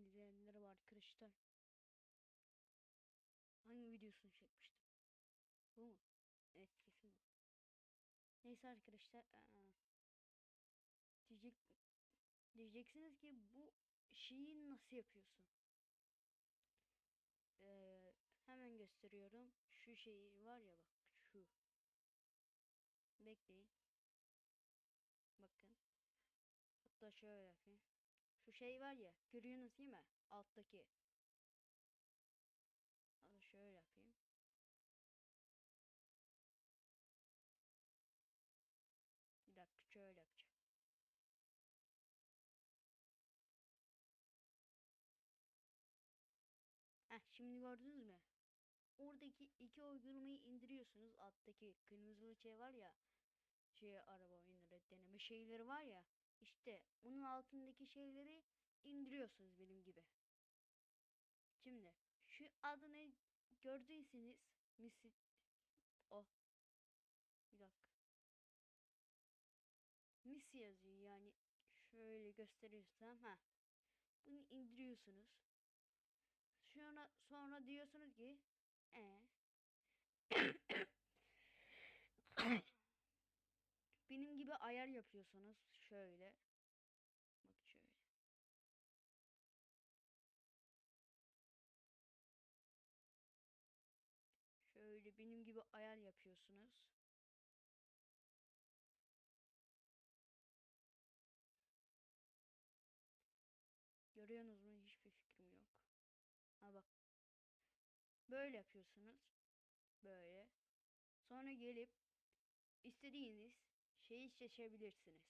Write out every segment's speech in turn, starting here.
indirenleri var arkadaşlar. Hangi videosunu çekmiştim? Bu mu? Evet kesin. Neyse arkadaşlar. diyecek, diyeceksiniz ki bu şeyi nasıl yapıyorsun? Eee, hemen gösteriyorum. Şu şey var ya bak şu. Bekleyin. Bakın. Hatta şöyle yapayım. Şu şey var ya görüyorsunuz değil mi? Alttaki. Hatta şöyle yapayım. Bir dakika şöyle yapacağım. Heh, şimdi gördünüz mü? Oradaki iki uygulamayı indiriyorsunuz. Alttaki kırmızılı şey var ya. Şey araba oyunları deneme şeyleri var ya. İşte onun altındaki şeyleri indiriyorsunuz benim gibi. Şimdi şu adını gördüyseniz misit o bir dakika. Mis yazıyor yani şöyle gösterirsem ha. Bunu indiriyorsunuz. Sonra sonra diyorsunuz ki e benim gibi ayar yapıyorsunuz şöyle. Bak şöyle. Şöyle benim gibi ayar yapıyorsunuz. Görüyorsunuz mu? Hiçbir fikrim yok. Ha bak. Böyle yapıyorsunuz. Böyle. Sonra gelip istediğiniz şeyi seçebilirsiniz.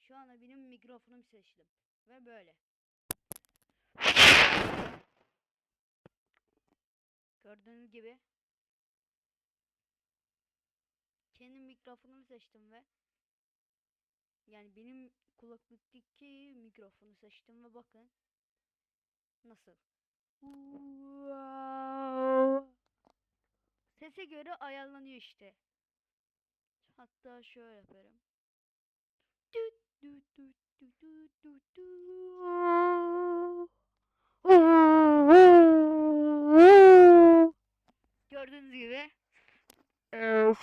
Şu anda benim mikrofonum seçtim. Ve böyle. Gördüğünüz gibi kendi mikrofonumu seçtim ve yani benim kulaklıktaki mikrofonu seçtim ve bakın nasıl. Sese göre ayarlanıyor işte. Hatta şöyle yaparım. Düt düt düt. Gördüğünüz gibi. Ee,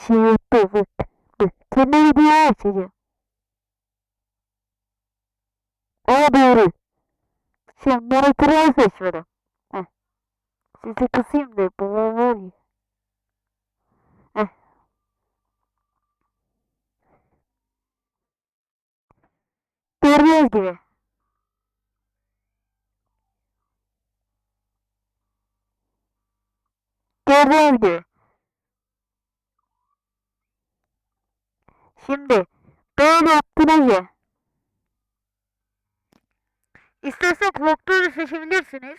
videomu açıyor hatta bak. Bak kendi videomu açacağım. Aa doğru. Şimdi monitörü seçmedim. Heh. Sizi kısayım da babam var ya. Gördüğünüz gibi. Gördüğünüz gibi. Şimdi böyle yaptınız ya. İstersen kulaklığı seçebilirsiniz.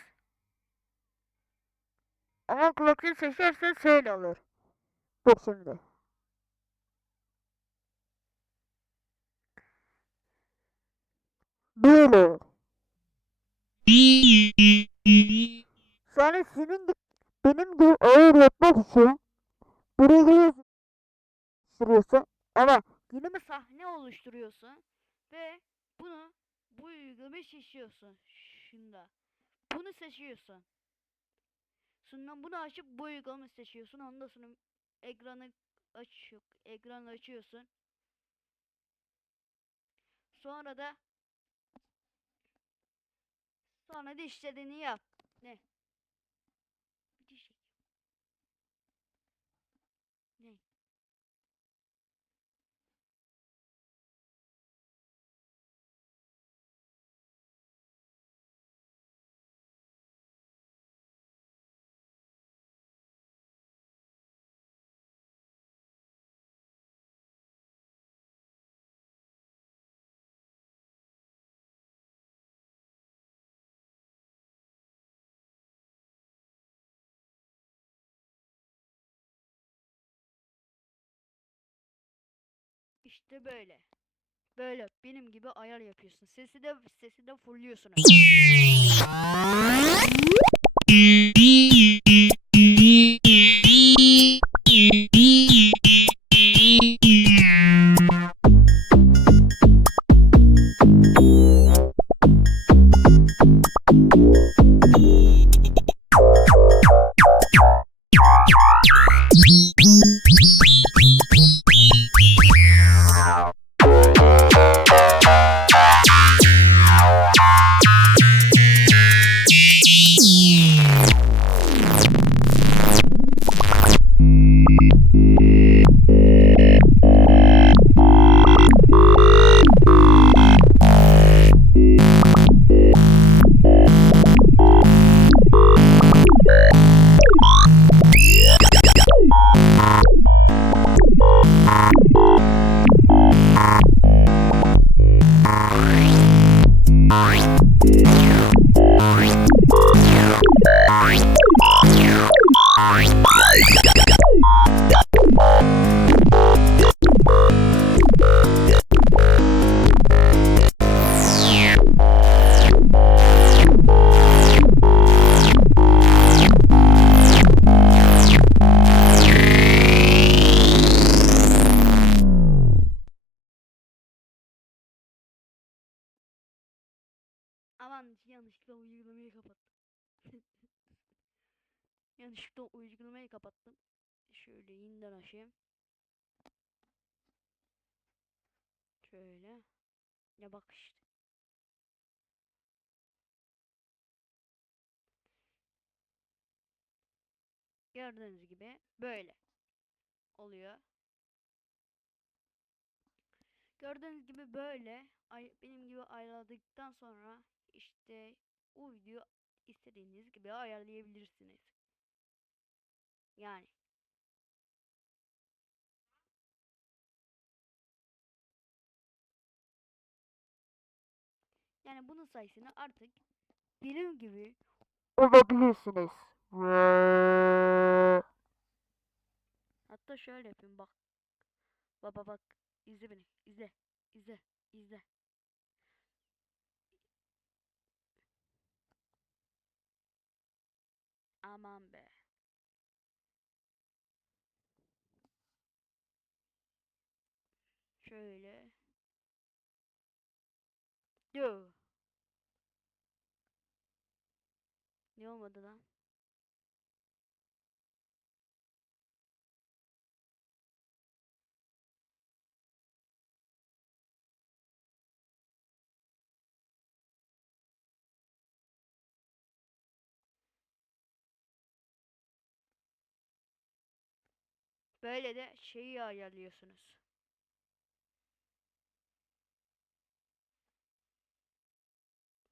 Ama kulaklığı seçersen şöyle olur. Bak şimdi. Böyle olur. Sonra gibi, benim gibi ağır yapmak için buraya geliyorsun. Ama Yeni bir sahne oluşturuyorsun ve bunu bu uygulamayı seçiyorsun. Şunda. Bunu seçiyorsun. Sonra bunu açıp bu uygulamayı seçiyorsun. Ondan sonra ekranı aç ekranı açıyorsun. Sonra da sonra da istediğini yap. Ne? İşte böyle. Böyle benim gibi ayar yapıyorsun. Sesi de sesi de fulluyorsun. yanlışlıkla uygulamayı kapattım. Şöyle yeniden açayım. Şöyle. Ya bak işte. Gördüğünüz gibi böyle oluyor. Gördüğünüz gibi böyle ay benim gibi ayarladıktan sonra işte bu videoyu istediğiniz gibi ayarlayabilirsiniz. Yani yani bunun sayesinde artık benim gibi Olabilirsiniz. hatta şöyle yapayım bak. Baba bak izle beni izle izle izle. Aman be. Şöyle. Yo. Ne olmadı lan? Böyle de şeyi ayarlıyorsunuz.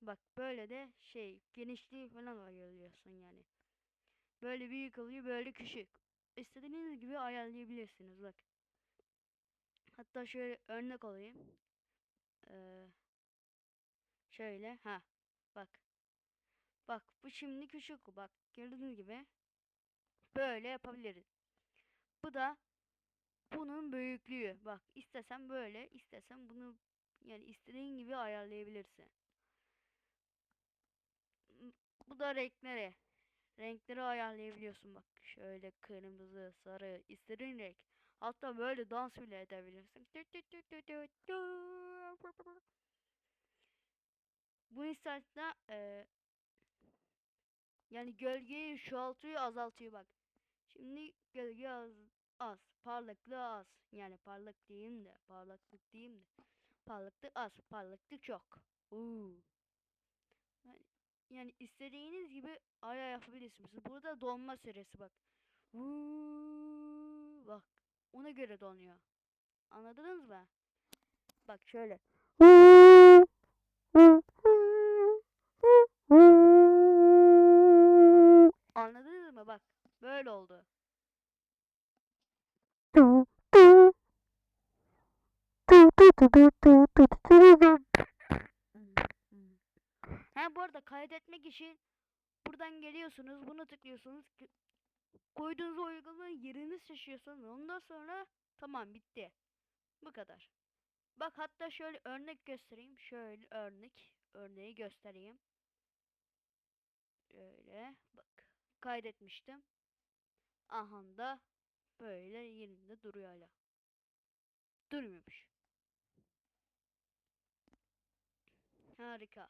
Bak böyle de şey genişliği falan ayarlıyorsun yani. Böyle büyük oluyor böyle küçük. İstediğiniz gibi ayarlayabilirsiniz bak. Hatta şöyle örnek olayım. Ee, şöyle ha bak. Bak bu şimdi küçük bak gördüğünüz gibi böyle yapabiliriz. Bu da bunun büyüklüğü. Bak istesem böyle istesem bunu yani istediğin gibi ayarlayabilirsin. Bu da renkleri. Renkleri ayarlayabiliyorsun bak. Şöyle kırmızı, sarı, istediğin renk. Hatta böyle dans bile edebilirsin. Bu istersen eee yani gölgeyi çoğaltıyor azaltıyor bak. Şimdi gölge az, az, parlaklığı az. Yani parlak diyeyim de, parlaklık diyeyim de. Parlaklık az, parlaklık çok. Oo. Yani, yani istediğiniz gibi ayar yapabilirsiniz. Burada donma süresi bak. Vuu, bak ona göre donuyor. Anladınız mı? Bak şöyle. Anladınız mı? Bak böyle oldu. Ha bu arada kaydetmek için buradan geliyorsunuz, bunu tıklıyorsunuz. Koyduğunuz uygulamanın yerini seçiyorsunuz. Ondan sonra tamam bitti. Bu kadar. Bak hatta şöyle örnek göstereyim. Şöyle örnek. Örneği göstereyim. Şöyle bak. Kaydetmiştim. Aha da böyle yerinde duruyor hala. Durmuyormuş. Harika.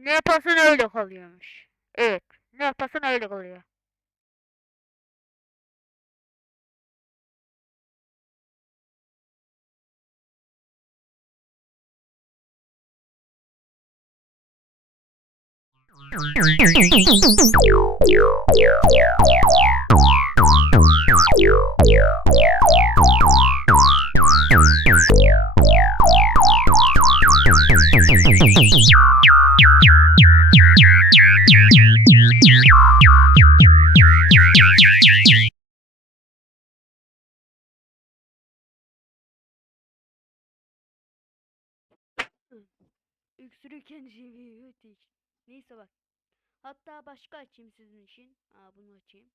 Ne yaparsan öyle kalıyormuş. Evet. Ne yaparsan öyle kalıyor. Şey öteş. Neyse bak. Hatta başka açayım sizin için. Aa bunu açayım.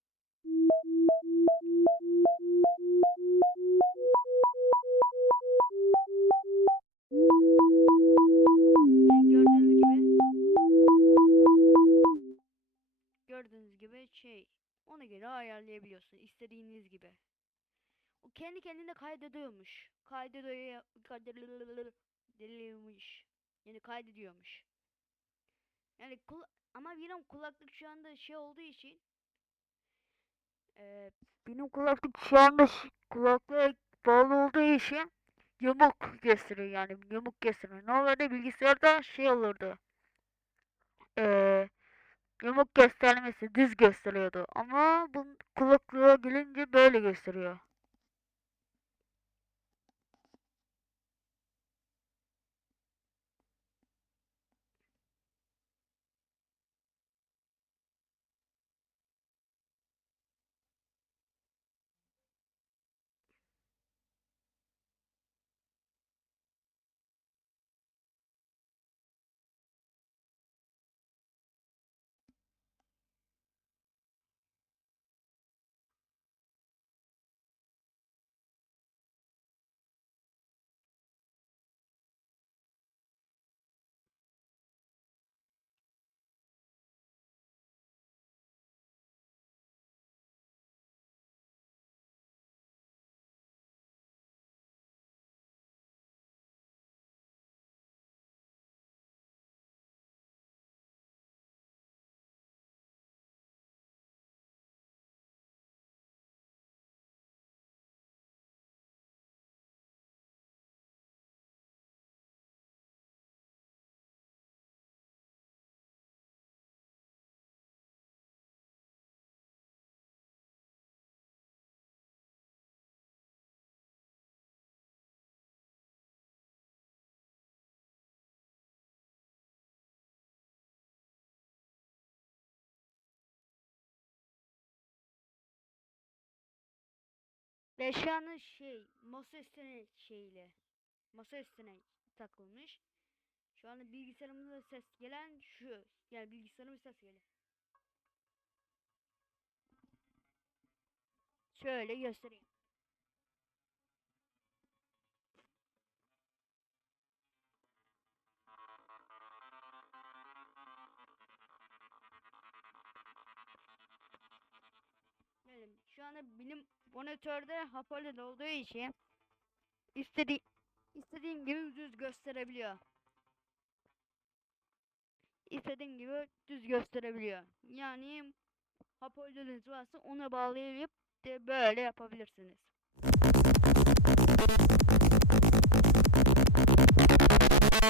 Yani gördüğünüz gibi gördüğünüz gibi şey ona göre ayarlayabiliyorsun istediğiniz gibi. O kendi kendine kaydediyormuş. Kaydediyor kaydediyormuş. Yani kaydediyormuş. Yani kula ama benim kulaklık şu anda şey olduğu için eee Benim kulaklık şu anda kulaklığa bağlı olduğu için yamuk gösteriyor yani yamuk gösteriyor. Normalde bilgisayarda şey olurdu. Eee yamuk göstermesi düz gösteriyordu. Ama bu kulaklığa gelince böyle gösteriyor. Ve şu anda şey masa üstüne şeyle masa üstüne takılmış. Şu anda bilgisayarımızda ses gelen şu. Yani bilgisayarımız ses geliyor. Şöyle göstereyim. Benim şu anda benim monitörde hoparlör olduğu için istedi istediğim gibi düz gösterebiliyor. İstediğim gibi düz gösterebiliyor. Yani hoparlörünüz varsa ona bağlayıp de böyle yapabilirsiniz.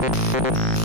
you